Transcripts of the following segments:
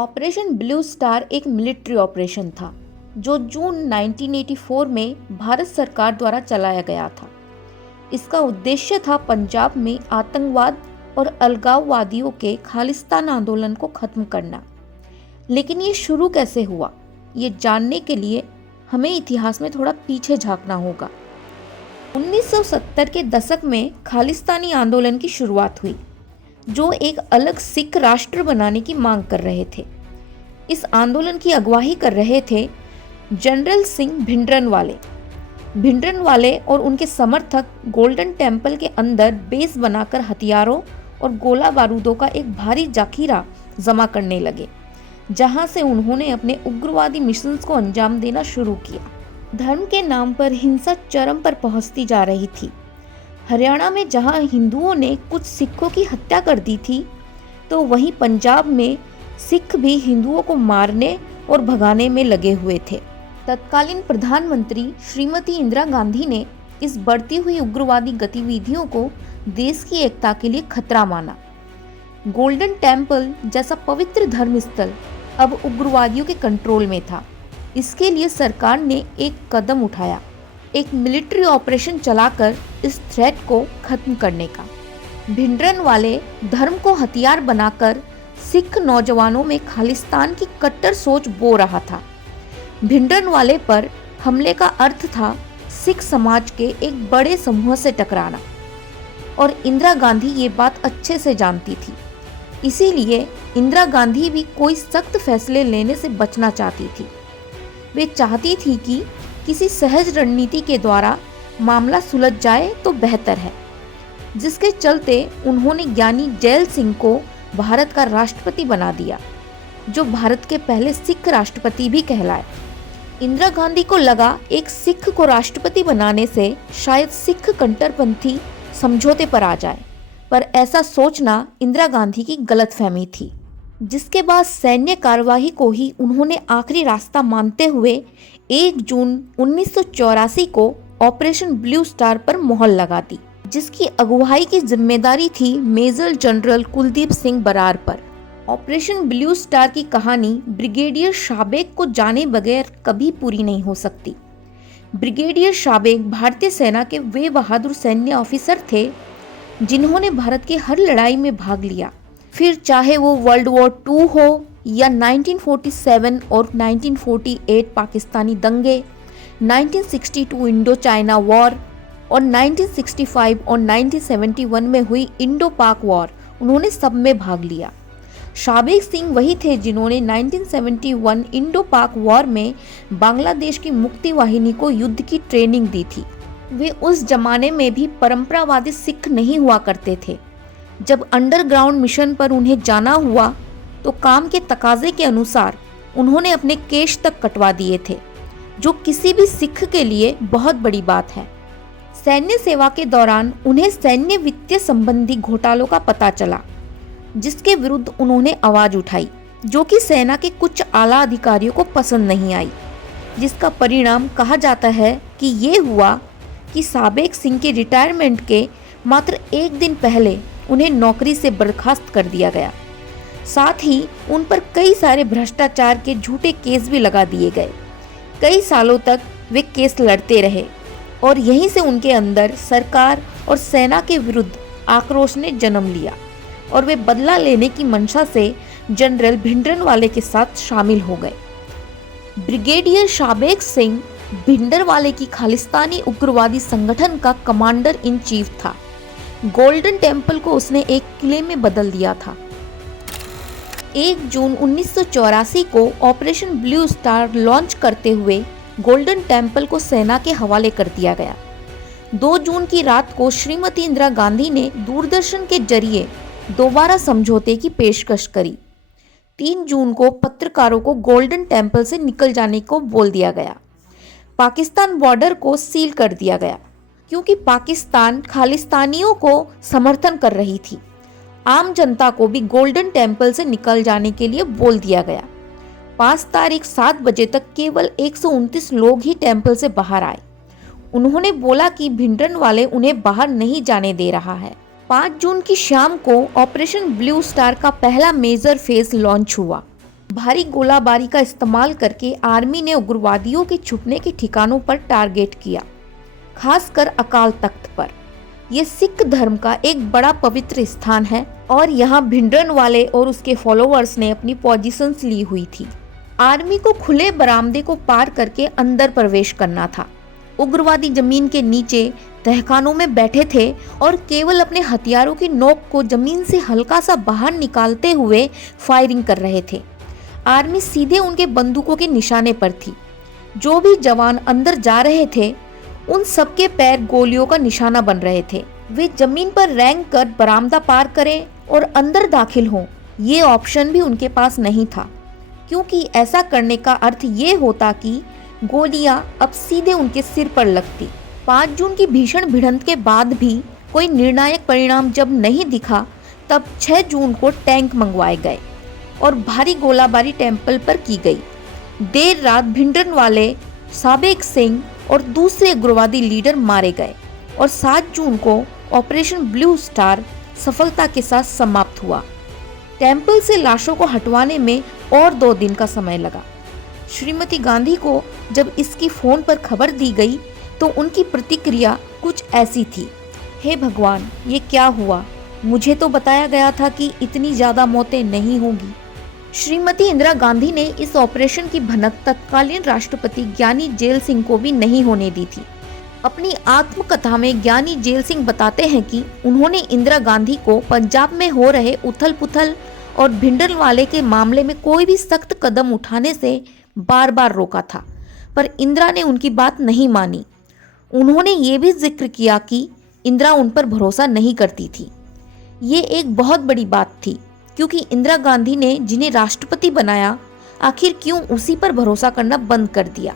Operation blue star एक military operation था जो जून 1984 में भारत सरकार द्वारा चलाया गया था। इसका उद्देश्य था पंजाब में आतंकवाद और अलगाववादियों के खालिस्तान आंदोलन को खत्म करना। लेकिन ये शुरू कैसे हुआ, ये जानने के लिए हमें इतिहास में थोड़ा पीछे झांकना होगा। 1970 के दशक में खालिस्तानी आंदोलन की शुरुआत हुई, जो एक अलग सिख राष्ट्र बनाने की मांग कर रहे थे। इस आंदोलन की अगुवाई कर रहे थे जनरल सिंह भिंडरनवाले और उनके समर्थक गोल्डन टेम्पल के अंदर बेस बनाकर हथियारों और गोला बारूदों का एक भारी जाखीरा जमा करने लगे, जहां से उन्होंने अपने उग्रवादी मिशन को अंजाम देना शुरू किया। धर्म के नाम पर हिंसा चरम पर पहुंचती जा रही थी। हरियाणा में जहां हिंदुओं ने कुछ सिखों की हत्या कर दी थी, तो वहीं पंजाब में सिख भी हिंदुओं को मारने और भगाने में लगे हुए थे। तत्कालीन प्रधानमंत्री श्रीमती इंदिरा गांधी ने इस बढ़ती हुई उग्रवादी गतिविधियों को देश की एकता के लिए खतरा माना। गोल्डन टेम्पल जैसा पवित्र धर्म स्थल अब उग्रवादियों के कंट्रोल में था। इसके लिए सरकार ने एक कदम उठाया, एक मिलिट्री ऑपरेशन चलाकर इस थ्रेट को खत्म करने का। भिंडरनवाले धर्म को हथियार बनाकर सिख नौजवानों में खालिस्तान की कट्टर सोच बो रहा था। भिंडरनवाले पर हमले का अर्थ था सिख समाज के एक बड़े समूह से टकराना, और इंदिरा गांधी ये बात अच्छे से जानती थी। इसीलिए इंदिरा गांधी भी कोई सख्त फैसले लेने से बचना चाहती थी। वे चाहती थी कि किसी सहज रणनीति के द्वारा मामला सुलझ जाए तो बेहतर है, जिसके चलते उन्होंने ज्ञानी जैल सिंह को भारत का राष्ट्रपति बना दिया, जो भारत के पहले सिख राष्ट्रपति भी कहलाए। इंदिरा गांधी को लगा एक सिख को राष्ट्रपति बनाने से शायद सिख कट्टरपंथी समझौते पर आ जाए, पर ऐसा सोचना इंदिरा गांधी की गलतफहमी थी। जिसके बाद सैन्य कार्यवाही को ही उन्होंने आखिरी रास्ता मानते हुए 1 जून 1984 को ऑपरेशन ब्लू स्टार पर मोहर लगा दी, जिसकी अगुवाई की जिम्मेदारी थी मेजर जनरल कुलदीप सिंह बरार पर। ऑपरेशन ब्लू स्टार की कहानी ब्रिगेडियर शाबेग को जाने बगैर कभी पूरी नहीं हो सकती। ब्रिगेडियर शाबेग भारतीय सेना के वे बहादुर सैन्य ऑफिसर थे जिन्होंने भारत की हर लड़ाई में भाग लिया, फिर चाहे वो वर्ल्ड वॉर 2 हो या 1947 और 1948 पाकिस्तानी दंगे, 1962 इंडो चाइना वॉर और 1965 और 1971 में हुई इंडो पाक वॉर, उन्होंने सब में भाग लिया। शाबेग सिंह वही थे जिन्होंने 1971 इंडो पाक वॉर में बांग्लादेश की मुक्ति वाहिनी को युद्ध की ट्रेनिंग दी थी। वे उस जमाने में भी परंपरावादी सिख नहीं हुआ करते थे। जब अंडरग्राउंड मिशन पर उन्हें जाना हुआ तो काम के तकाजे के अनुसार उन्होंने अपने केश तक कटवा दिए थे, जो किसी भी सिख के लिए बहुत बड़ी बात है। सैन्य सेवा के दौरान उन्हें सैन्य वित्तीय संबंधी घोटालों का पता चला, जिसके विरुद्ध उन्होंने आवाज उठाई, जो कि सेना के कुछ आला अधिकारियों को पसंद नहीं आई। जिसका परिणाम कहा जाता है कि ये हुआ कि शाबेग सिंह के रिटायरमेंट के मात्र 1 दिन पहले उन्हें नौकरी से बर्खास्त कर दिया गया। साथ ही उन पर कई सारे भ्रष्टाचार के झूठे केस भी लगा दिए गए। कई सालों तक वे केस लड़ते रहे और यहीं से उनके अंदर सरकार और सेना के विरुद्ध आक्रोश ने जन्म लिया और वे बदला लेने की मंशा से जनरल भिंडरनवाले के साथ शामिल हो गए। ब्रिगेडियर शाबेग सिंह भिंडरवाले की खालिस्तानी उग्रवादी संगठन का कमांडर इन चीफ था। गोल्डन टेम्पल को उसने एक किले में बदल दिया था। 1 जून 1984 को ऑपरेशन ब्लू स्टार लॉन्च करते हुए गोल्डन टेम्पल को सेना के हवाले कर दिया गया। 2 जून की रात को श्रीमती इंदिरा गांधी ने दूरदर्शन के जरिए दोबारा समझौते की पेशकश करी। 3 जून को पत्रकारों को गोल्डन टेम्पल से निकल जाने को बोल दिया गया। पाकिस्तान बॉर्डर को सील कर दिया गया, क्योंकि पाकिस्तान खालिस्तानियों को समर्थन कर रही थी। आम जनता को भी गोल्डन टेम्पल से निकल जाने के लिए बोल दिया गया। 5 तारीख 7 बजे तक केवल 129 लोग ही टेम्पल से बाहर आए। उन्होंने बोला कि भिंडरनवाले उन्हें बाहर नहीं जाने दे रहा है। 5 जून की शाम को ऑपरेशन ब्लू स्टार का पहला मेजर फेज लॉन्च हुआ। भारी गोलाबारी का इस्तेमाल करके आर्मी ने उग्रवादियों के छुपने के ठिकानों पर टारगेट किया, खासकर अकाल तख्त पर। ये सिख धर्म का एक बड़ा पवित्र स्थान है और यहाँ भिंडरनवाले और उसके फॉलोअर्स ने अपनी पोजीशंस ली हुई थी। आर्मी को खुले बरामदे को पार करके अंदर प्रवेश करना था। उग्रवादी जमीन के नीचे तहखानों में बैठे थे और केवल अपने हथियारों की नोक को जमीन से हल्का सा बाहर निकालते हुए फायरिंग कर रहे थे। आर्मी सीधे उनके बंदूकों के निशाने पर थी। जो भी जवान अंदर जा रहे थे उन सबके पैर गोलियों का निशाना बन रहे थे। वे जमीन पर रेंग कर बरामदा पार करें और अंदर दाखिल हों, ये ऑप्शन भी उनके पास नहीं था, क्योंकि ऐसा करने का अर्थ ये होता कि गोलियां अब सीधे उनके सिर पर लगती। 5 जून की भीषण भिड़ंत के बाद भी कोई निर्णायक परिणाम जब नहीं दिखा, तब 6 जून को टैंक मंगवाए गए और भारी गोलाबारी टेम्पल पर की गई। देर रात भिंडरनवाले, साबेक सिंह और दूसरे उग्रवादी लीडर मारे गए और 7 जून को ऑपरेशन ब्लू स्टार सफलता के साथ समाप्त हुआ। टेम्पल से लाशों को हटवाने में और 2 दिन का समय लगा। श्रीमती गांधी को जब इसकी फोन पर खबर दी गई तो उनकी प्रतिक्रिया कुछ ऐसी थी, हे भगवान, ये क्या हुआ? मुझे तो बताया गया था कि इतनी ज्यादा मौतें नहीं होगी। श्रीमती इंदिरा गांधी ने इस ऑपरेशन की भनक तत्कालीन राष्ट्रपति ज्ञानी जेल सिंह को भी नहीं होने दी थी। अपनी आत्मकथा में ज्ञानी जेल सिंह बताते हैं कि उन्होंने इंदिरा गांधी को पंजाब में हो रहे उथल पुथल और भिंडरनवाले के मामले में कोई भी सख्त कदम उठाने से बार बार रोका था, पर इंदिरा ने उनकी बात नहीं मानी। उन्होंने ये भी जिक्र किया कि इंदिरा उन पर भरोसा नहीं करती थी। ये एक बहुत बड़ी बात थी, क्योंकि इंदिरा गांधी ने जिन्हें राष्ट्रपति बनाया, आखिर क्यों उसी पर भरोसा करना बंद कर दिया।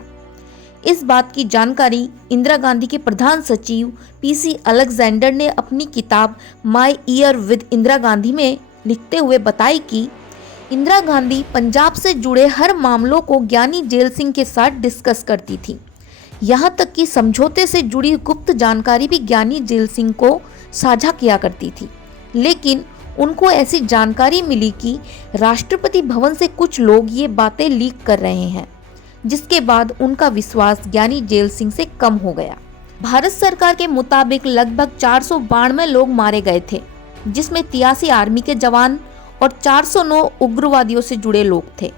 इस बात की जानकारी इंदिरा गांधी के प्रधान सचिव पीसी अलेक्जेंडर ने अपनी किताब my year with Indira Gandhi में लिखते हुए बताई कि इंदिरा गांधी पंजाब से जुड़े हर मामलों को ज्ञानी जेल सिंह के साथ डिस्कस करती थी। यहाँ तक कि समझौते से जुड़ी गुप्त जानकारी भी ज्ञानी जेल सिंह को साझा किया करती थी। लेकिन उनको ऐसी जानकारी मिली कि राष्ट्रपति भवन से कुछ लोग ये बातें लीक कर रहे हैं, जिसके बाद उनका विश्वास ज्ञानी जेल सिंह से कम हो गया। भारत सरकार के मुताबिक लगभग 492 लोग मारे गए थे, जिसमें 83 आर्मी के जवान और 409 उग्रवादियों से जुड़े लोग थे।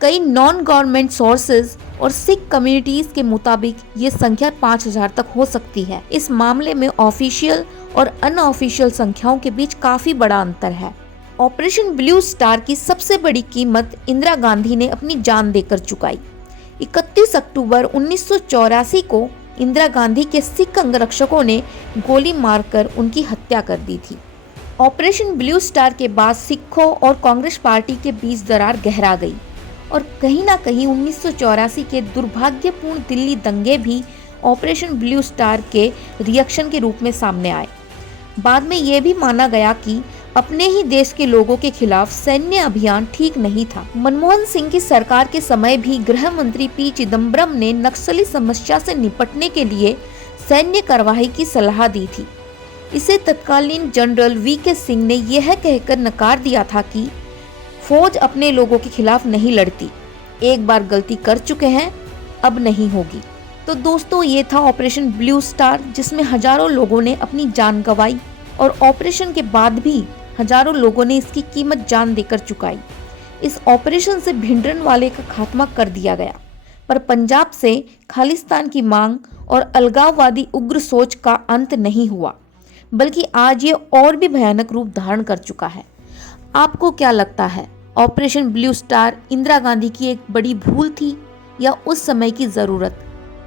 कई नॉन गवर्नमेंट सोर्सेज और सिख कम्युनिटीज के मुताबिक ये संख्या 5000 तक हो सकती है। इस मामले में ऑफिशियल और अनऑफिशियल संख्याओं के बीच काफी बड़ा अंतर है। ऑपरेशन ब्लू स्टार की सबसे बड़ी कीमत इंदिरा गांधी ने अपनी जान देकर चुकाई। 31 अक्टूबर 1984 को इंदिरा गांधी के सिख अंगरक्षकों ने गोली मारकर उनकी हत्या कर दी थी। ऑपरेशन ब्लू स्टार के बाद सिखों और कांग्रेस पार्टी के बीच दरार गहरा गई और कहीं ना कहीं 1984 के दुर्भाग्यपूर्ण दिल्ली दंगे भी ऑपरेशन ब्लू स्टार के रिएक्शन के रूप में सामने आए। बाद में यह भी माना गया कि अपने ही देश के लोगों के खिलाफ सैन्य अभियान ठीक नहीं था। मनमोहन सिंह की सरकार के समय भी गृह मंत्री पी चिदम्बरम ने नक्सली समस्या से निपटने के लिए सैन्य कार्रवाई की सलाह दी थी। इसे तत्कालीन जनरल वीके सिंह ने यह कहकर नकार दिया था कि फौज अपने लोगों के खिलाफ नहीं लड़ती, एक बार गलती कर चुके हैं, अब नहीं होगी। तो दोस्तों, ये था ऑपरेशन ब्लू स्टार, जिसमें हजारों लोगों ने अपनी जान गंवाई और ऑपरेशन के बाद भी हजारों लोगों ने इसकी कीमत जान देकर चुकाई। इस ऑपरेशन से भिंडरनवाले का खात्मा कर दिया गया, पर पंजाब से खालिस्तान की मांग और अलगाववादी उग्र सोच का अंत नहीं हुआ, बल्कि आज ये और भी भयानक रूप धारण कर चुका है। आपको क्या लगता है, operation blue star Indira Gandhi की एक बड़ी भूल थी या उस समय की ज़रूरत?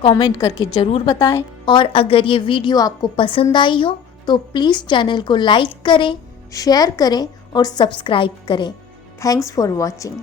कमेंट करके ज़रूर बताएं। और अगर ये वीडियो आपको पसंद आई हो तो प्लीज़ चैनल को लाइक करें, शेयर करें और सब्सक्राइब करें। Thanks for watching.